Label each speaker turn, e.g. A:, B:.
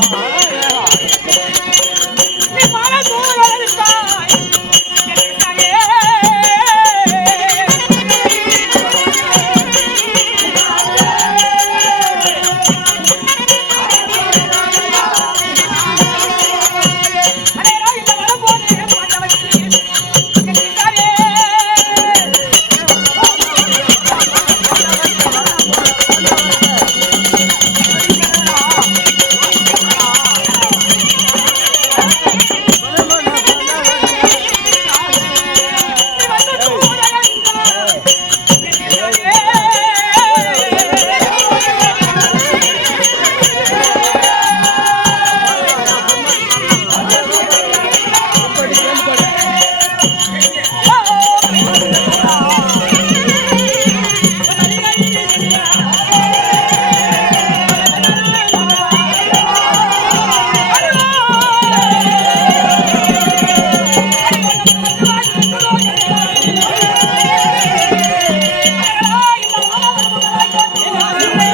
A: Bye. Amém.